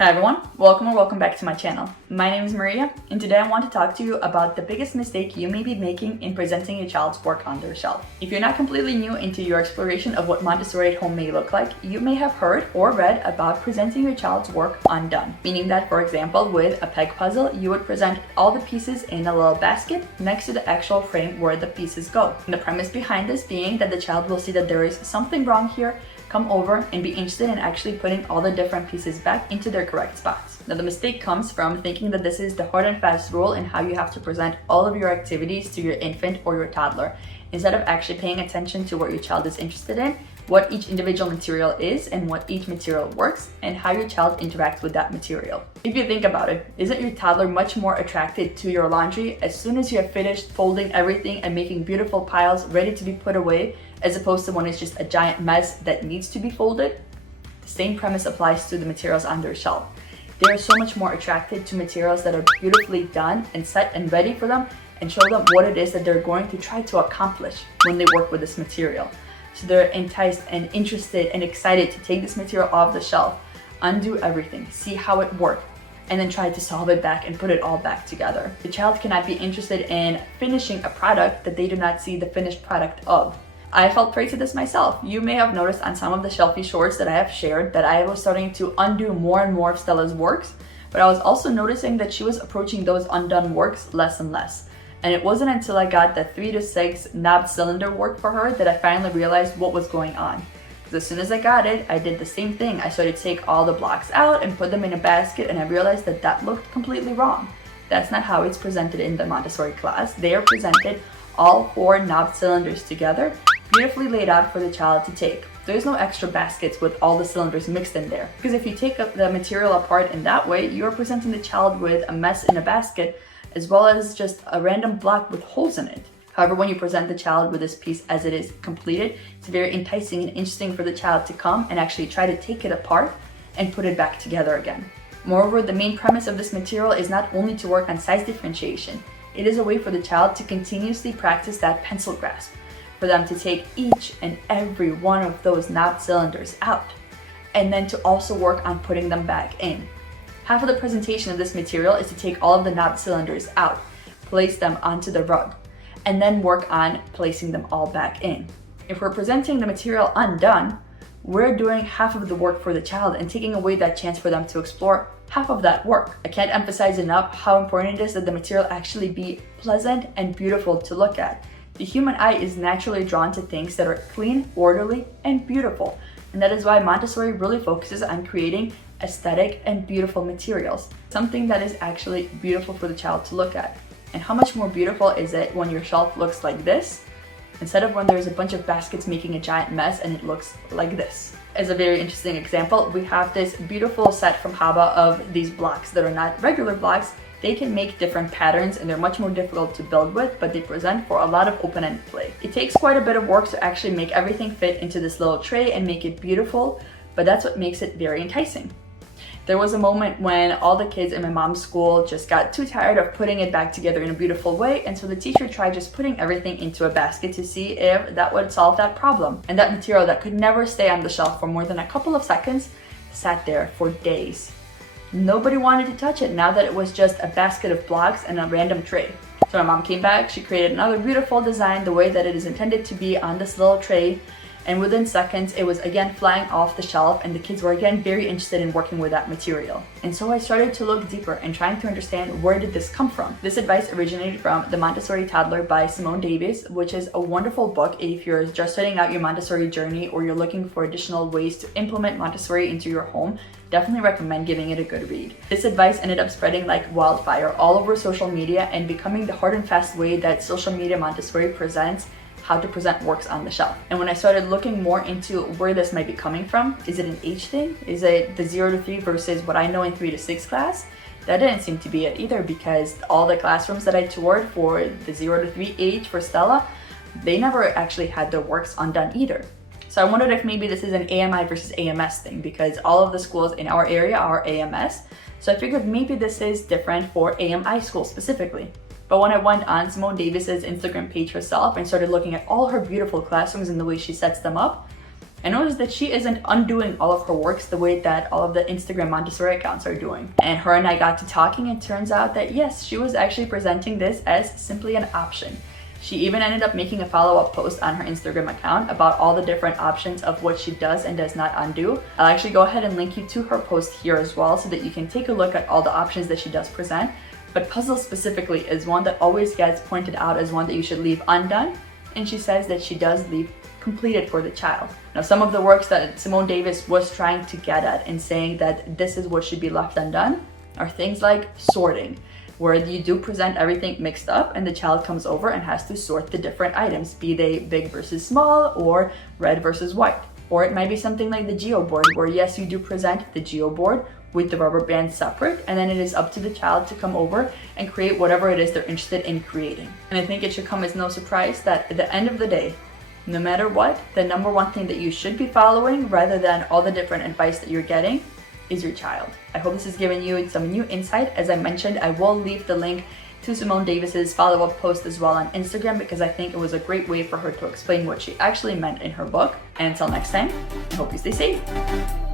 Hi everyone, welcome or welcome back to my channel. My name is Maria, and today I want to talk to you about the biggest mistake you may be making in presenting your child's work on their shelf. If you're not completely new into your exploration of what Montessori at home may look like, you may have heard or read about presenting your child's work undone. Meaning that, for example, with a peg puzzle, you would present all the pieces in a little basket next to the actual frame where the pieces go. And the premise behind this being that the child will see that there is something wrong here, come over and be interested in actually putting all the different pieces back into their correct spots. Now the mistake comes from thinking that this is the hard and fast rule in how you have to present all of your activities to your infant or your toddler, instead of actually paying attention to what your child is interested in, what each individual material is and what each material works, and how your child interacts with that material. If you think about it, isn't your toddler much more attracted to your laundry as soon as you have finished folding everything and making beautiful piles ready to be put away, as opposed to when it's just a giant mess that needs to be folded? The same premise applies to the materials on their shelf. They are so much more attracted to materials that are beautifully done and set and ready for them, and show them what it is that they're going to try to accomplish when they work with this material. So they're enticed and interested and excited to take this material off the shelf, undo everything, see how it worked, and then try to solve it back and put it all back together. The child cannot be interested in finishing a product that they do not see the finished product of. I felt prey to this myself. You may have noticed on some of the Shelfie shorts that I have shared that I was starting to undo more and more of Stella's works, but I was also noticing that she was approaching those undone works less and less. And it wasn't until I got the 3 to 6 knobbed cylinder work for her that I finally realized what was going on. Because as soon as I got it, I did the same thing. I started to take all the blocks out and put them in a basket, and I realized that that looked completely wrong. That's not how it's presented in the Montessori class. They are presented all 4 knobbed cylinders together, beautifully laid out for the child to take. There's no extra baskets with all the cylinders mixed in there. Because if you take the material apart in that way, you are presenting the child with a mess in a basket, as well as just a random block with holes in it. However, when you present the child with this piece as it is completed, it's very enticing and interesting for the child to come and actually try to take it apart and put it back together again. Moreover, the main premise of this material is not only to work on size differentiation, it is a way for the child to continuously practice that pencil grasp, for them to take each and every one of those knobbed cylinders out, and then to also work on putting them back in. Half of the presentation of this material is to take all of the knobbed cylinders out, place them onto the rug, and then work on placing them all back in. If we're presenting the material undone, we're doing half of the work for the child and taking away that chance for them to explore half of that work. I can't emphasize enough how important it is that the material actually be pleasant and beautiful to look at. The human eye is naturally drawn to things that are clean, orderly, and beautiful. And that is why Montessori really focuses on creating aesthetic and beautiful materials. Something that is actually beautiful for the child to look at. And how much more beautiful is it when your shelf looks like this, instead of when there's a bunch of baskets making a giant mess and it looks like this. As a very interesting example, we have this beautiful set from Haba of these blocks that are not regular blocks. They can make different patterns and they're much more difficult to build with, but they present for a lot of open-ended play. It takes quite a bit of work to actually make everything fit into this little tray and make it beautiful, but that's what makes it very enticing. There was a moment when all the kids in my mom's school just got too tired of putting it back together in a beautiful way, and so the teacher tried just putting everything into a basket to see if that would solve that problem. And that material that could never stay on the shelf for more than a couple of seconds sat there for days. Nobody wanted to touch it now that it was just a basket of blocks and a random tray. So my mom came back, she created another beautiful design the way that it is intended to be on this little tray, and within seconds it was again flying off the shelf, and the kids were again very interested in working with that material. And so I started to look deeper and trying to understand, where did this come from? This advice originated from The Montessori Toddler by Simone Davis, which is a wonderful book if you're just starting out your Montessori journey or you're looking for additional ways to implement Montessori into your home. Definitely recommend giving it a good read. This advice ended up spreading like wildfire all over social media and becoming the hard and fast way that social media Montessori presents how to present works on the shelf. And when I started looking more into where this might be coming from, is it an age thing? Is it the 0 to 3 versus what I know in 3 to 6 class? That didn't seem to be it either, because all the classrooms that I toured for the 0 to 3 age for Stella, they never actually had their works undone either. So I wondered if maybe this is an AMI versus AMS thing, because all of the schools in our area are AMS. So I figured maybe this is different for AMI schools specifically. But when I went on Simone Davis's Instagram page herself and started looking at all her beautiful classrooms and the way she sets them up, and notice that she isn't undoing all of her works the way that all of the Instagram Montessori accounts are doing. And her and I got to talking, and it turns out that yes, she was actually presenting this as simply an option. She even ended up making a follow-up post on her Instagram account about all the different options of what she does and does not undo. I'll actually go ahead and link you to her post here as well so that you can take a look at all the options that she does present. But puzzles specifically is one that always gets pointed out as one that you should leave undone, and she says that she does leave completed for the child. Now, some of the works that Simone Davis was trying to get at in saying that this is what should be left undone are things like sorting, where you do present everything mixed up and the child comes over and has to sort the different items, be they big versus small or red versus white. Or it might be something like the geo board, where yes, you do present the geo board with the rubber band separate, and then it is up to the child to come over and create whatever it is they're interested in creating. And I think it should come as no surprise that at the end of the day, no matter what, the number one thing that you should be following, rather than all the different advice that you're getting, is your child. I hope this has given you some new insight. As I mentioned, I will leave the link to Simone Davis's follow-up post as well on Instagram, because I think it was a great way for her to explain what she actually meant in her book. And until next time, I hope you stay safe.